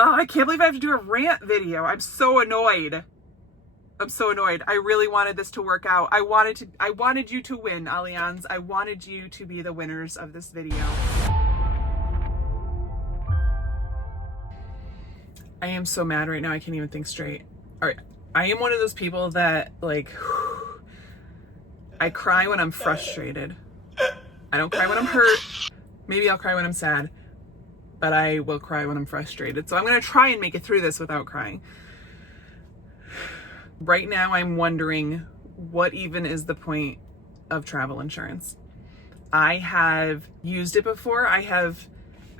Oh, I can't believe I have to do a rant video. I'm so annoyed. I really wanted this to work out. I wanted you to win, Allianz. I wanted you to be the winners of this video. I am so mad right now. I can't even think straight. All right. I am one of those people that like, I cry when I'm frustrated. I don't cry when I'm hurt. Maybe I'll cry when I'm sad, but I will cry when I'm frustrated. So I'm going to try and make it through this without crying. Right now, I'm wondering what even is the point of travel insurance. I have used it before. I have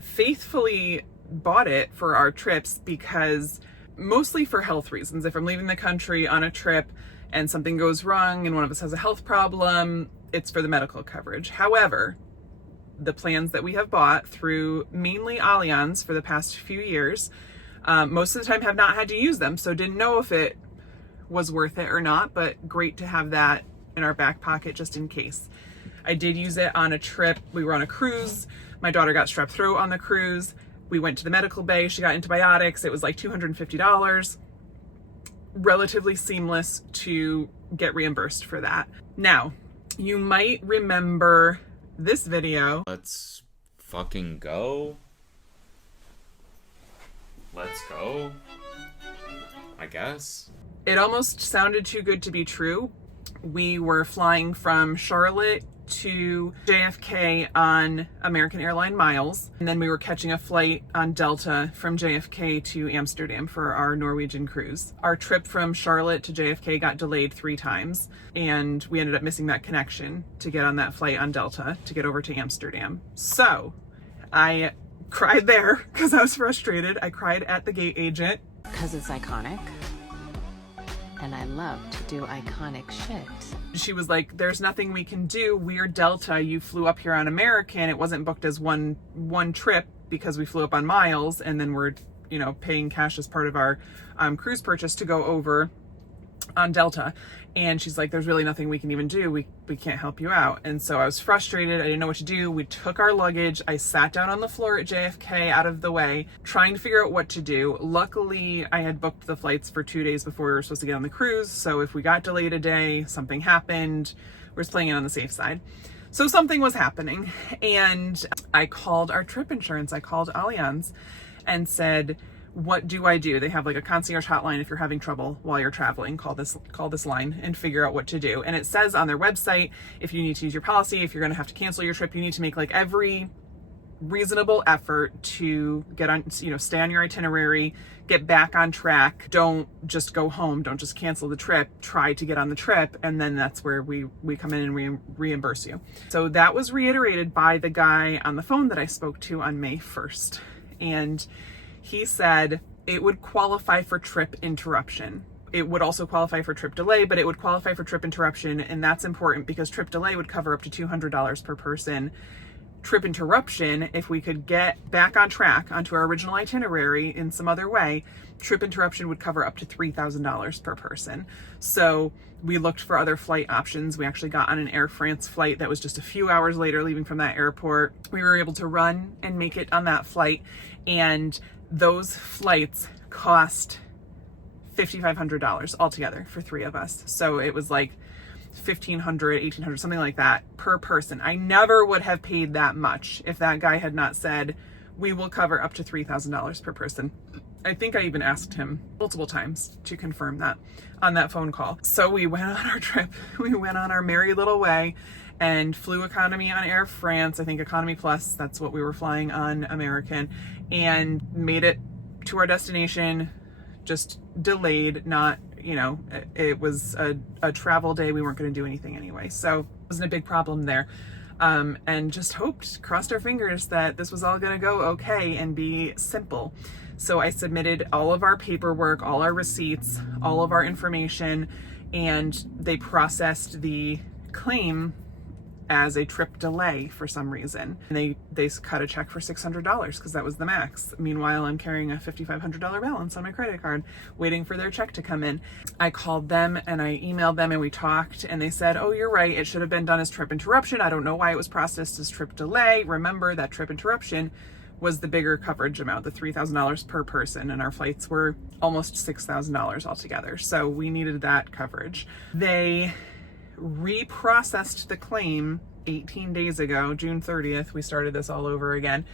faithfully bought it for our trips because mostly for health reasons. If I'm leaving the country on a trip and something goes wrong and one of us has a health problem, it's for the medical coverage. However, the plans that we have bought through mainly Allianz for the past few years, most of the time have not had to use them, so didn't know if it was worth it or not, but great to have that in our back pocket just in case. I did use it on a trip. We were on a cruise. My daughter got strep throat on the cruise. We went to the medical bay. She got antibiotics. It was like $250. Relatively seamless to get reimbursed for that. Now, you might remember this video. Let's fucking go. Let's go, I guess. It almost sounded too good to be true. We were flying from Charlotte to JFK on American Airline miles, and then we were catching a flight on Delta from JFK to Amsterdam for our Norwegian cruise. Our trip from Charlotte to JFK got delayed 3 times, and we ended up missing that connection to get on that flight on Delta to get over to Amsterdam. So I cried there because I was frustrated. I cried at the gate agent. Because it's iconic. And I love to do iconic shit. She was like, there's nothing we can do. We're Delta. You flew up here on American. It wasn't booked as one trip because we flew up on miles, and then we're, paying cash as part of our cruise purchase to go over on Delta. And she's like, there's really nothing we can even do. We can't help you out. And so I was frustrated. I didn't know what to do. We took our luggage. I sat down on the floor at JFK out of the way, trying to figure out what to do. Luckily, I had booked the flights for 2 days before we were supposed to get on the cruise. So if we got delayed a day, something happened, we're just playing it on the safe side. So something was happening. And I called our trip insurance. I called Allianz and said, what do I do? They have like a concierge hotline. If you're having trouble while you're traveling, call this line and figure out what to do. And it says on their website, if you need to use your policy, if you're going to have to cancel your trip, you need to make like every reasonable effort to get on, stay on your itinerary, get back on track. Don't just go home. Don't just cancel the trip. Try to get on the trip. And then that's where we come in and reimburse you. So that was reiterated by the guy on the phone that I spoke to on May 1st. And he said it would qualify for trip interruption. It would also qualify for trip delay, but it would qualify for trip interruption. And that's important because trip delay would cover up to $200 per person. Trip interruption, if we could get back on track onto our original itinerary in some other way, trip interruption would cover up to $3,000 per person. So we looked for other flight options. We actually got on an Air France flight that was just a few hours later leaving from that airport. We were able to run and make it on that flight. And those flights cost $5,500 altogether for 3 of us. So it was like $1,500, $1,800, something like that per person. I never would have paid that much if that guy had not said, we will cover up to $3,000 per person. I think I even asked him multiple times to confirm that on that phone call. So we went on our trip. We went on our merry little way and flew economy on Air France. I think economy plus, that's what we were flying on American, and made it to our destination, just delayed, not, it was a travel day. We weren't going to do anything anyway. So it wasn't a big problem there. And just crossed our fingers that this was all going to go okay and be simple. So I submitted all of our paperwork, all our receipts, all of our information, and they processed the claim as a trip delay for some reason. And they cut a check for $600 because that was the max. Meanwhile, I'm carrying a $5,500 balance on my credit card, waiting for their check to come in. I called them and I emailed them and we talked, and they said, oh, you're right. It should have been done as trip interruption. I don't know why it was processed as trip delay. Remember that trip interruption was the bigger coverage amount, the $3,000 per person, and our flights were almost $6,000 altogether. So we needed that coverage. They reprocessed the claim 18 days ago, June 30th. We started this all over again,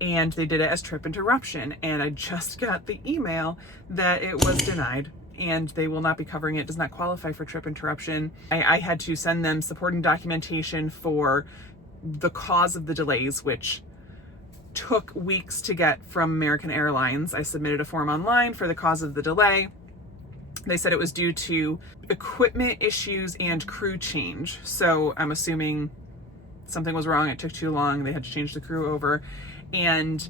and they did it as trip interruption. And I just got the email that it was denied and they will not be covering it. It does not qualify for trip interruption. I had to send them supporting documentation for the cause of the delays, which took weeks to get from American Airlines. I submitted a form online for the cause of the delay. They said it was due to equipment issues and crew change. So I'm assuming something was wrong. It took too long. They had to change the crew over. And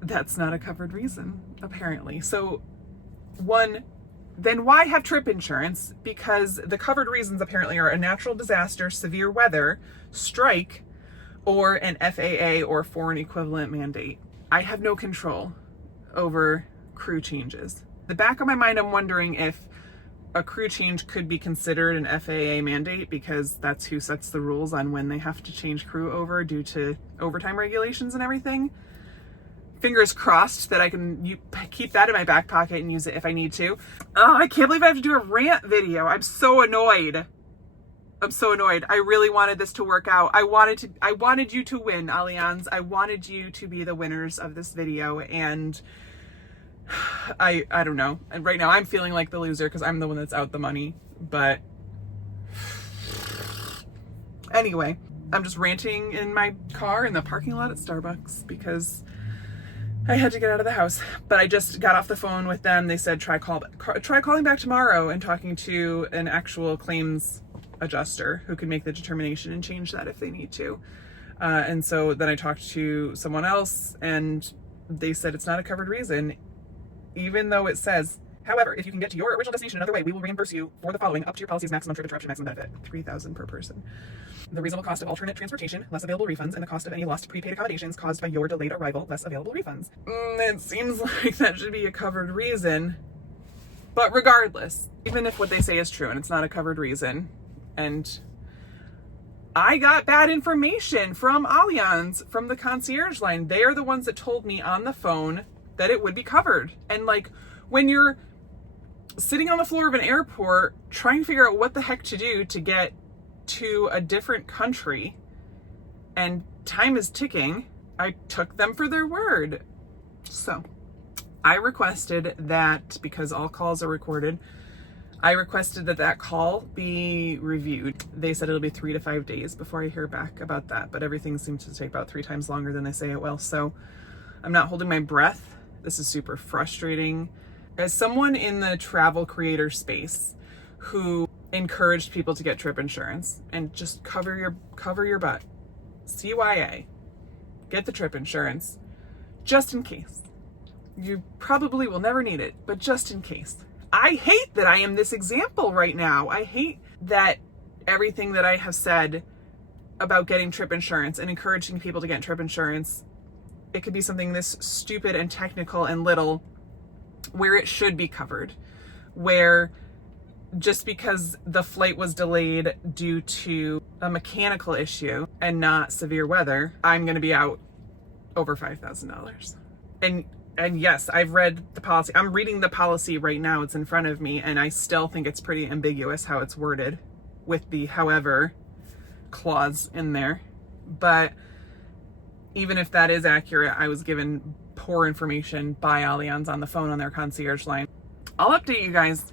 that's not a covered reason, apparently. So then why have trip insurance? Because the covered reasons apparently are a natural disaster, severe weather, strike, or an FAA or foreign equivalent mandate. I have no control over crew changes. The back of my mind, I'm wondering if a crew change could be considered an FAA mandate, because that's who sets the rules on when they have to change crew over due to overtime regulations and everything. Fingers crossed that I can keep that in my back pocket and use it if I need to. Oh, I can't believe I have to do a rant video. I'm so annoyed. I really wanted this to work out. I wanted you to win, Allianz. I wanted you to be the winners of this video, and I don't know. And right now I'm feeling like the loser because I'm the one that's out the money. But anyway, I'm just ranting in my car in the parking lot at Starbucks because I had to get out of the house. But I just got off the phone with them. They said try calling back tomorrow and talking to an actual claims adjuster who can make the determination and change that if they need to. And so then I talked to someone else and they said it's not a covered reason, even though it says, however, if you can get to your original destination another way, we will reimburse you for the following up to your policy's maximum trip interruption maximum benefit, $3,000 per person. The reasonable cost of alternate transportation, less available refunds, and the cost of any lost prepaid accommodations caused by your delayed arrival, less available refunds. It seems like that should be a covered reason. But regardless, even if what they say is true and it's not a covered reason, and I got bad information from Allianz, from the concierge line. They are the ones that told me on the phone that it would be covered. And like, when you're sitting on the floor of an airport trying to figure out what the heck to do to get to a different country and time is ticking, I took them for their word. So I requested that, because all calls are recorded, I requested that call be reviewed. They said it'll be 3 to 5 days before I hear back about that, but everything seems to take about 3 times longer than they say it will. So I'm not holding my breath. This is super frustrating. As someone in the travel creator space who encouraged people to get trip insurance and just cover your butt, CYA, get the trip insurance, just in case. You probably will never need it, but just in case. I hate that I am this example right now. I hate that everything that I have said about getting trip insurance and encouraging people to get trip insurance, it could be something this stupid and technical and little, where it should be covered, where just because the flight was delayed due to a mechanical issue and not severe weather, I'm going to be out over $5,000. And yes, I've read the policy. I'm reading the policy right now. It's in front of me, and I still think it's pretty ambiguous how it's worded with the however clause in there. But even if that is accurate, I was given poor information by Allianz on the phone on their concierge line. I'll update you guys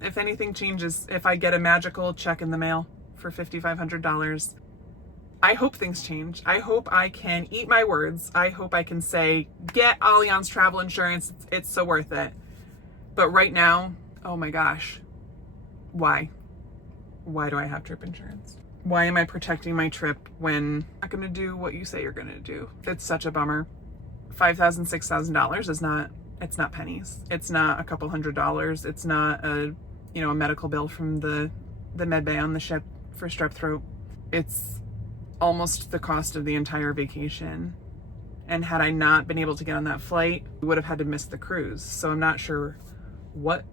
if anything changes, if I get a magical check in the mail for $5,500. I hope things change. I hope I can eat my words. I hope I can say, get Allianz Travel Insurance. It's so worth it. But right now, oh my gosh, why? Why do I have trip insurance? Why am I protecting my trip when you're not going to do what you say you're going to do? It's such a bummer. $5,000, $6,000 is not, it's not pennies. It's not a couple $100s. It's not a medical bill from the med bay on the ship for strep throat. It's almost the cost of the entire vacation. And had I not been able to get on that flight, we would have had to miss the cruise. So I'm not sure what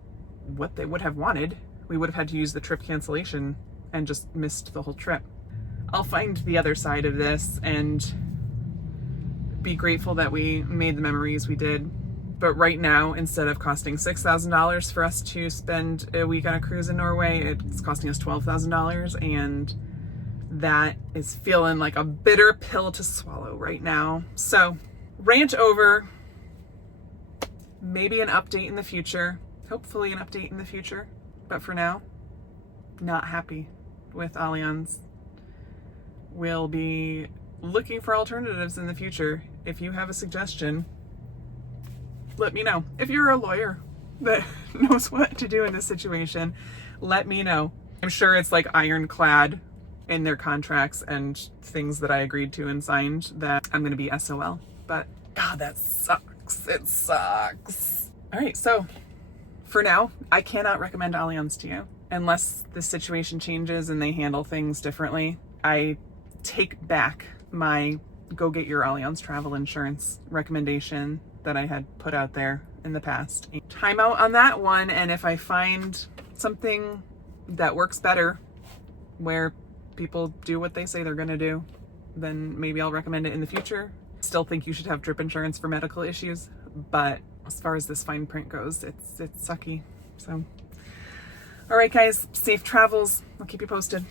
they would have wanted. We would have had to use the trip cancellation and just missed the whole trip. I'll find the other side of this and be grateful that we made the memories we did. But right now, instead of costing $6,000 for us to spend a week on a cruise in Norway, it's costing us $12,000, and that is feeling like a bitter pill to swallow right now. So, rant over. Maybe an update in the future. Hopefully an update in the future. But for now, not happy with Allianz. We'll be looking for alternatives in the future. If you have a suggestion, let me know. If you're a lawyer that knows what to do in this situation, let me know. I'm sure it's like ironclad in their contracts and things that I agreed to and signed that I'm going to be SOL. But God, that sucks. It sucks. All right, so for now, I cannot recommend Allianz to you unless the situation changes and they handle things differently. I take back my go get your Allianz Travel Insurance recommendation that I had put out there in the past. Time out on that one, and if I find something that works better where people do what they say they're going to do, then maybe I'll recommend it in the future. Still think you should have drip insurance for medical issues, but as far as this fine print goes, it's sucky. So, all right, guys, safe travels. I'll keep you posted.